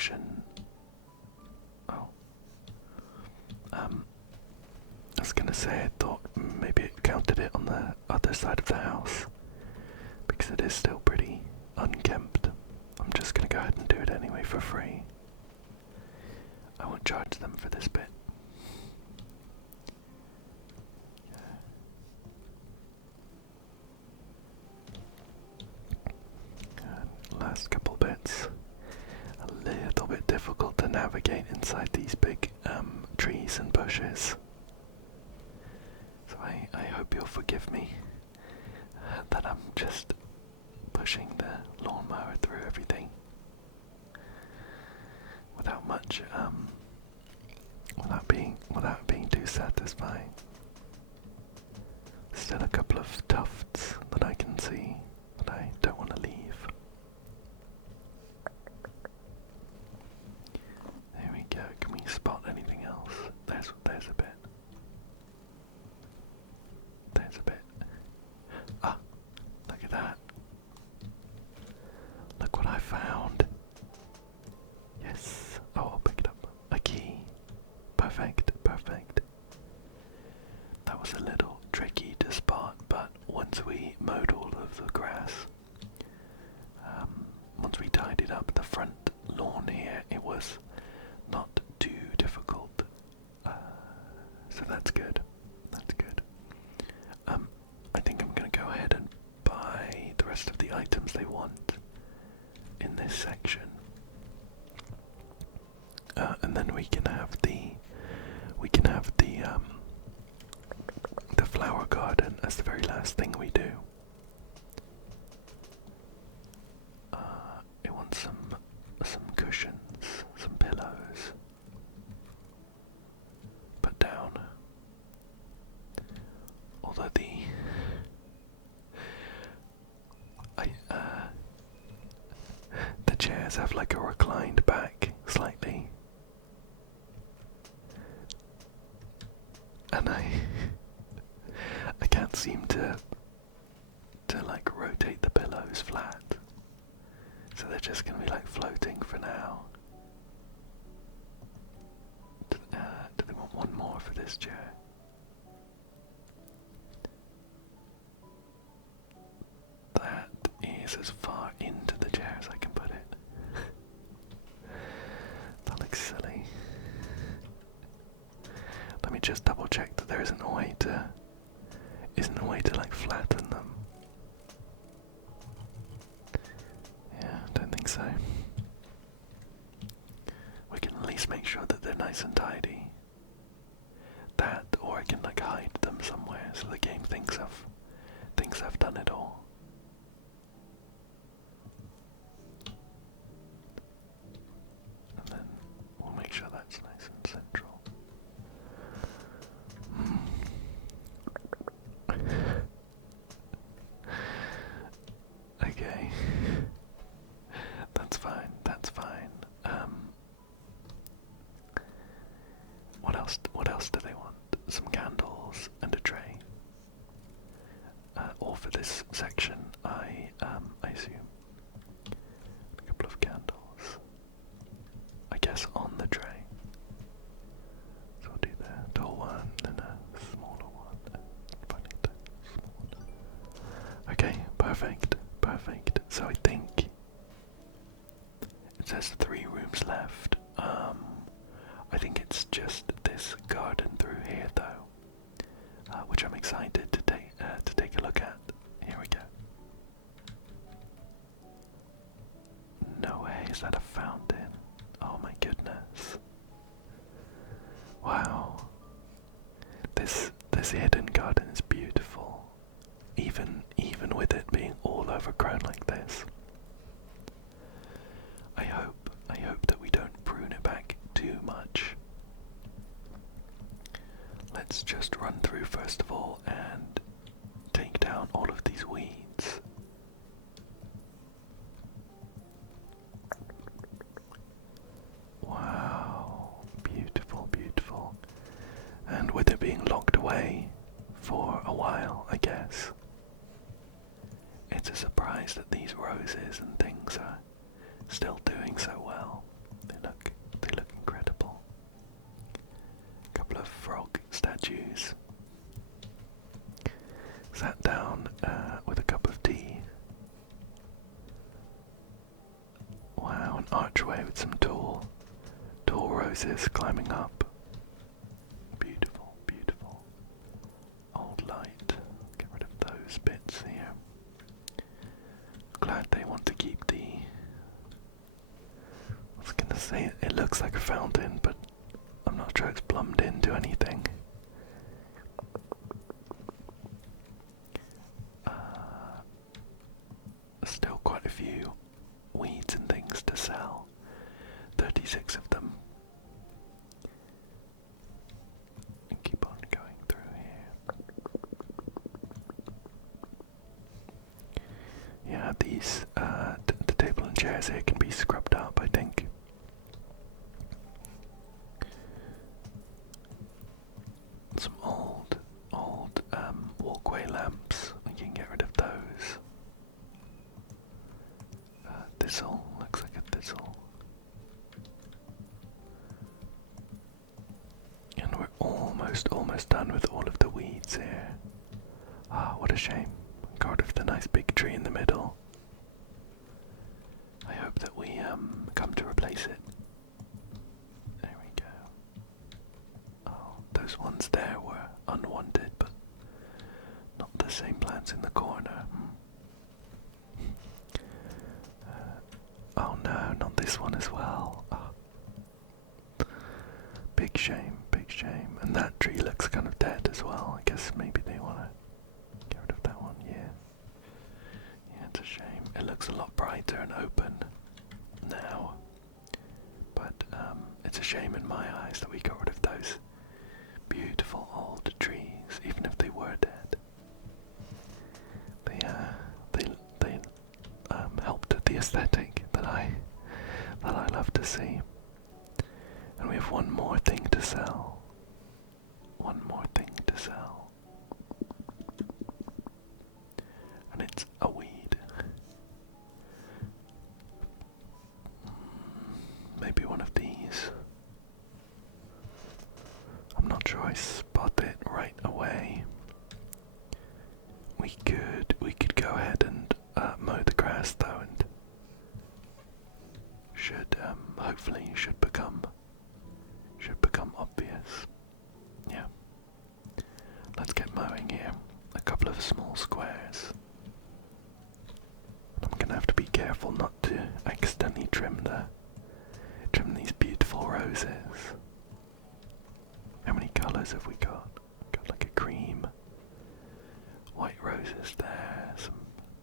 section. Oh. I was gonna say, I thought maybe it counted it on the other side of the house, because it is still pretty unkempt. I'm just gonna go ahead and do it anyway for free. I won't charge them for this bit. Last couple bits. A little bit difficult to navigate inside these big trees and bushes. So I hope you'll forgive me that I'm just pushing the lawnmower through everything without much without being too satisfying. Still a couple of tufts that I can see that I don't want to leave. There we go. Can we spot anything else? There's a bit. There's a bit. Ah, look at that. Look what I found. Yes. Oh, I'll pick it up. A key. Perfect, perfect. That was a little tricky to spot, but once we mowed all of the grass, once we tidied up the front lawn here, it was not too difficult. So that's good. That's good. I think I'm going to go ahead and buy the rest of the items they want in this section. And then we can have the flower garden as the very last thing we do. I want some cushions, some pillows. Put down. Although the chairs have like a reclined back slightly. And I can't seem to like rotate the pillows flat. So they're just gonna be like floating for now. Do they want one more for this chair? That is as far into the chair as I can put it. That looks silly. Let me just double check that there isn't a way to like flatten them. Yeah, I don't think so. We can at least make sure that they're nice and tidy. That, or I can like hide them somewhere so the game thinks I've done it all. And then we'll make sure that's nice and central. Okay. That's fine, that's fine. What else do they want? Some candles and a tray. All for this section, I assume. A couple of candles. I guess on the tray. So we'll do the tall one and a smaller one. Finding the small one. Okay, perfect, perfect. So I think it says 3 rooms left. I think it's just this garden through here, though, which I'm excited to take a look at. Here we go. No way, is that a fountain? Oh my goodness! Wow, this hidden garden is beautiful, even with it being all overgrown like this. I hope that we don't prune it back too much. Let's just run through first of all and take down all of these weeds. Wow, beautiful, beautiful. And with it being locked away for a while, I guess, it's a surprise that these roses and things are still doing so well. They look incredible. A couple of frog statues. Sat down with a cup of tea. Wow, an archway with some tall roses climbing up. Beautiful, beautiful. Old light. Get rid of those bits here. Glad they want to keep the... I was gonna say it looks like a fountain, but I'm not sure it's plumbed into anything. Still quite a few weeds and things to sell. 36 of them. And keep on going through here. Yeah, these the table and chairs here can be scrubbed up, I think. Some old walkway lamps. We can get rid of those. Thistle, looks like a thistle. And we're almost done with all of the weeds here. Ah, what a shame. Got rid of the nice big tree in the middle. I hope that we come to replace it. There we go. Oh, those ones there were unwanted, but not the same plants in the corner. Oh no, not this one as well. Oh. Big shame, big shame. And that tree looks kind of dead as well. I guess maybe they want to get rid of that one, yeah. Yeah, it's a shame. It looks a lot brighter and open now. But it's a shame in my eyes that we got rid of those beautiful old trees, even if they were dead. They helped with the aesthetic that I love to see. And we have one more thing to sell. One more thing to sell. And it's a weed. Maybe one of these. I'm not sure I spot it right away. We could go ahead and mow the grass though, and hopefully should become obvious. Yeah. Let's get mowing here. A couple of small squares. I'm gonna have to be careful not to accidentally trim these beautiful roses. How many colours have we got? Got like a cream, white roses there, some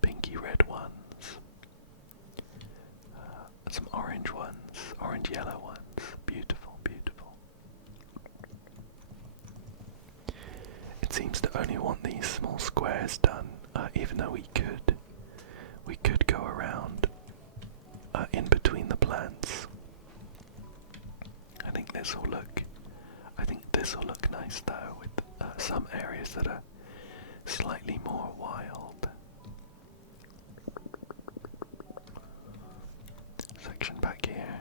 pinky red ones, some orange ones, orange yellow ones. Beautiful, beautiful. It seems to only want these small squares done, even though we could go around in between the plants. I think this will look nice though, with some areas that are slightly more wild. Section back here.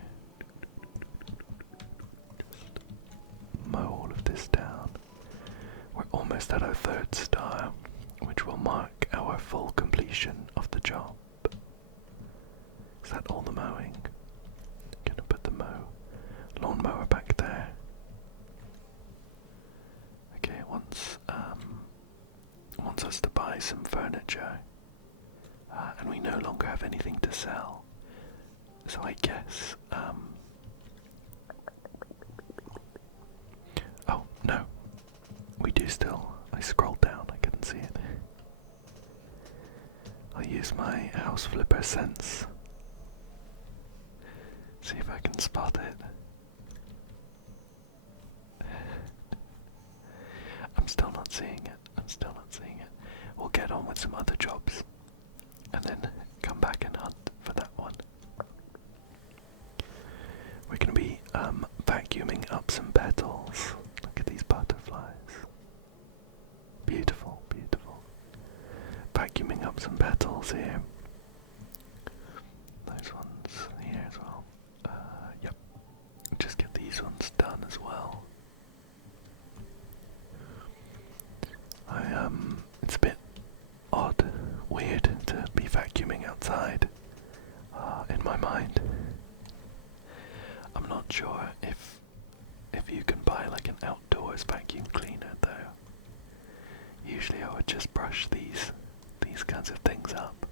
Just mow all of this down. We're almost at our third star, which will mark our full completion of the job. Is that all the mowing? Gonna put the lawnmower back there. Okay, wants us to buy some furniture, and we no longer have anything to sell. So I guess, oh no, we do still. I scrolled down, I couldn't see it. I'll use my house flipper sense. See if I can spot it. I'm still not seeing it. We'll get on with some other jobs and then come back and hunt for that one. We're going to be vacuuming up some petals. Look at these butterflies. Beautiful, beautiful. Vacuuming up some petals here. Those ones here as well. Yep. my mind. I'm not sure if you can buy like an outdoors vacuum cleaner though. Usually I would just brush these kinds of things up.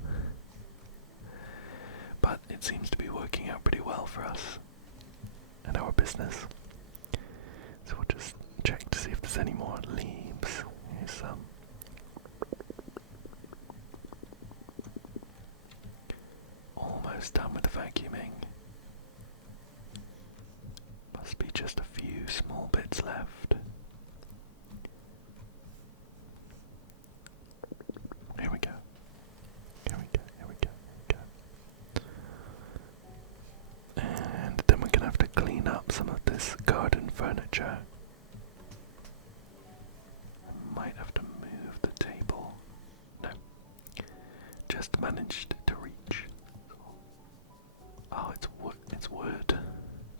But it seems to be working out pretty well for us and our business. So we'll just check to see if there's any more leaves. Here's some. Almost done with the vacuuming. Must be just a few small bits left. Here we go. Here we go, here we go, here we go. And then we're gonna have to clean up some of this garden furniture. I might have to move the table. No. Just managed to reach. Oh, it's wood. It's wood.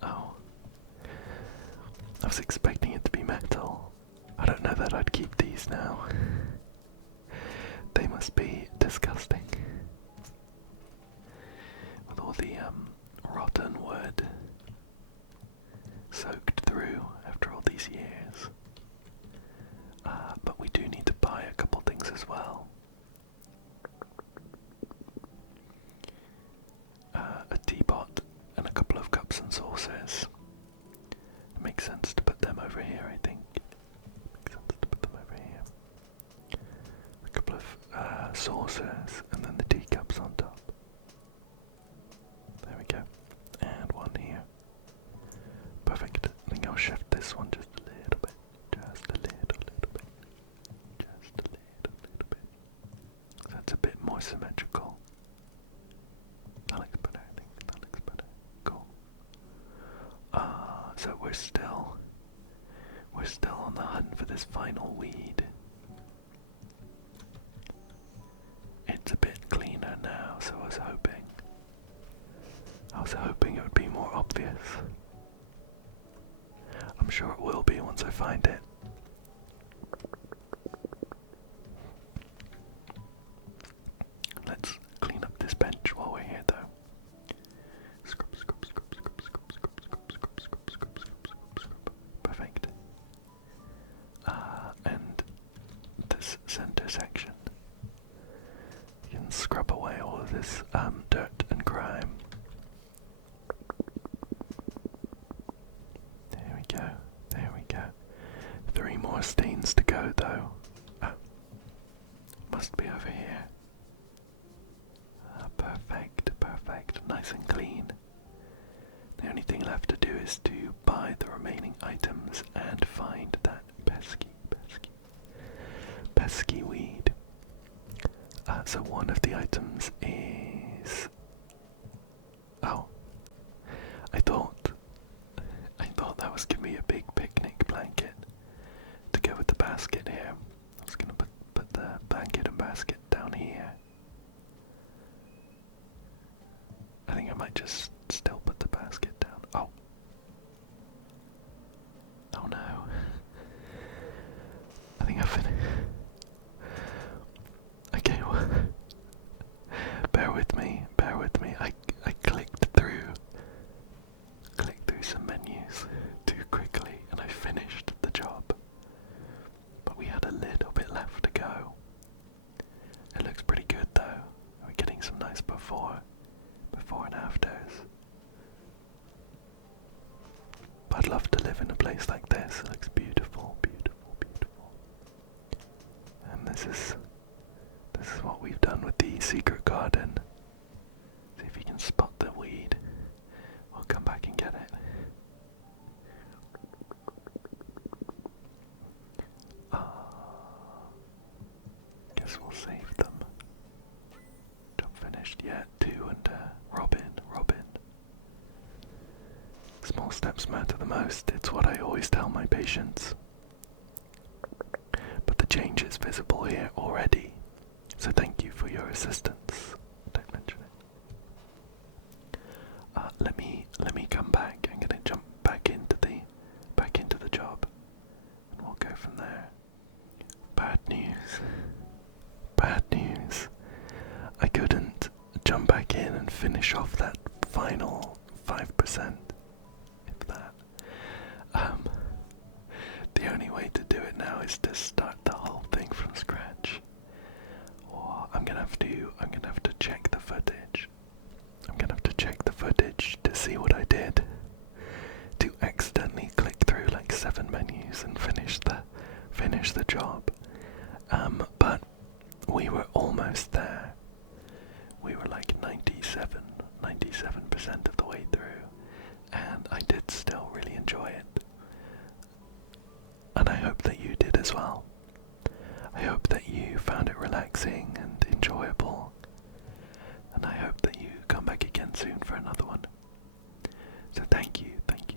Oh. I was expecting it to be metal. I don't know that I'd keep these now. They must be disgusting. With all the rotten wood soaked through after all these years. But we do need to buy a couple things as well. A teapot and a couple of cups and saucers. It makes sense to put them over here, I think. Makes sense to put them over here. A couple of saucers and then the teacups on top. There we go. And one here. Perfect. I think I'll shift this one just a little bit. Just a little bit. Just a little bit. So that's a bit more symmetrical. That looks better, I think. That looks better. Cool. So we're still on the hunt for this final weed. It's a bit cleaner now, so I was hoping it would be more obvious. I'm sure it will be once I find it. Let's clean up this bench while we're here though. Scrub, scrub, scrub, scrub, scrub, scrub, scrub, scrub, scrub, scrub, scrub, scrub. Perfect. And this center section. You can scrub away all of this dirt and grime. There we go, there we go. 3 more stains to go though. Must be over here. Perfect, perfect, nice and clean. The only thing left to do is to buy the remaining items and find that pesky weed. So one of the items is... Oh, I thought that was gonna be a big picnic blanket to go with the basket here. I was gonna put the blanket and basket down here. I think I might just still put the basket down. Oh. Oh no. I think I finished. Okay, well, bear with me. I clicked through some menus too quickly and I finished the job. But we had a little bit left to go. It looks pretty good though. We're getting some nice before and afters. But I'd love to live in a place like this. It looks beautiful, beautiful, beautiful. And this is what we've done with the secret garden. See if you can spot the weed. We'll come back and get it. Guess we'll save them. Job finished. Yeah, 2 and Robin. Small steps matter the most. It's what I always tell my patients. But the change is visible here already. So thank you for your assistance. Don't mention it. Let me come back. I'm gonna jump back into the job, and we'll go from there. Bad news. I couldn't jump back in and finish off that final 5%, if that. The only way to do it now is to start the whole thing from scratch. Or I'm gonna have to check the footage. I'm gonna have to check the footage to see what I did to accidentally click through like 7 menus and finish the job. But we were almost there. We were like 97% of the way through, and I did still really enjoy it. And I hope that you did as well. I hope that you found it relaxing and enjoyable, and I hope that you come back again soon for another one. So thank you. Thank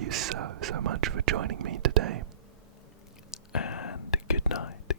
you so much for joining me today. And good night.